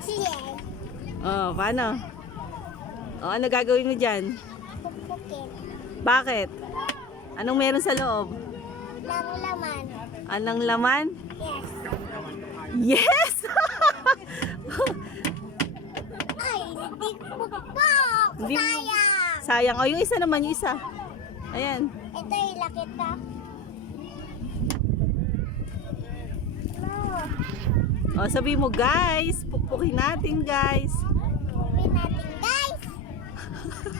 Sige. Oh, paano? Oh, ano gagawin mo dyan? Bakit? Anong meron sa loob? Lang laman. Anong laman? Yes. Yes! Ay, hindi. Hindi mo- Sayang. Sayang. Oh, yung isa naman, yung isa. Ayan. Ito yung lakit na. No. Oh, sabi mo, guys. Pukpukin natin, guys. Pupin natin, guys.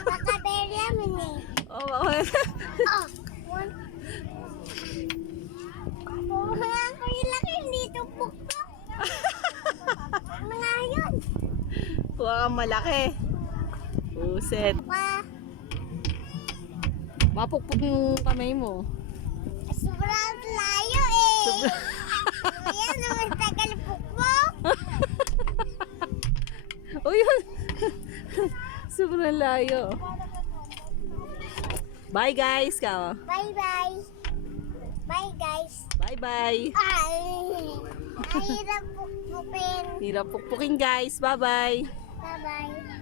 Baka berry naman eh. Oh, oh. Oh, one. Yung laki, hindi ito pukpok. Mga yun. Kuha kang malaki. Puset. Pa, Mapukpuk yung kamay mo. sobrang layo eh. Ayan, naman tagal pukpok. Oh, yun. Sobrang layo. Bye, guys. Ka. Bye-bye. Bye, guys. Bye-bye. Ay, ay, hirap pukpukin. Hirap pukpukin, guys. Bye-bye. Bye-bye.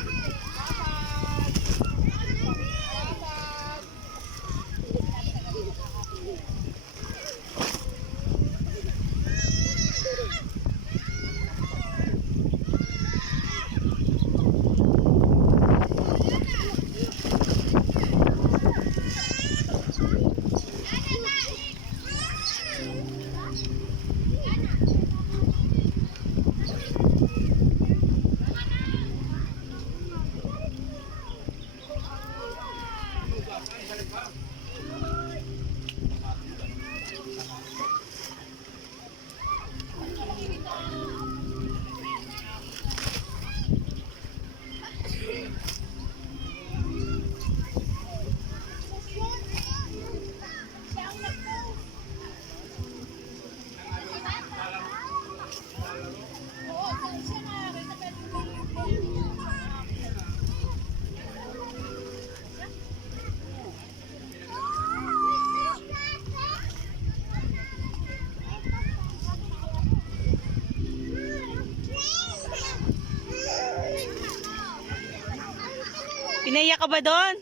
Pinaiyak ka ba doon?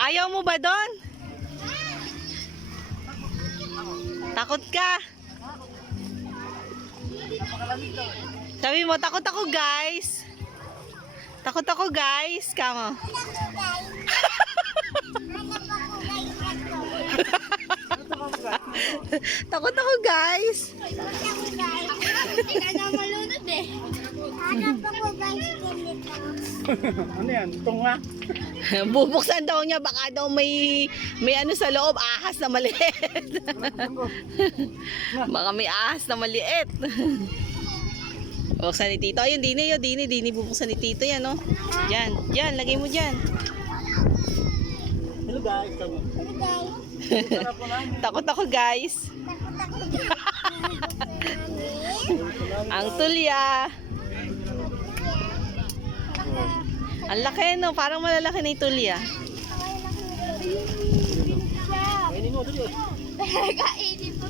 Ayaw mo ba doon? Takot ka? Sabi mo, takot ako guys. Takot ako guys. Kamo. takot ako guys. Hindi ka na ano yan? Tunga? Bubuksan daw niya baka daw may may ano sa loob ahas na maliit. baka may ahas na maliit. Buksan ni Tito. Ayun, Dini, yun, Dini, Dini, bubuksan ni Tito yan, oh. Yan, yan, lagay mo dyan. Hello guys. Ano guys? Takot ako, guys. Takot ako dito. Ang tulya. Ang laki no, parang malalaki na ituli ah. Kainin po.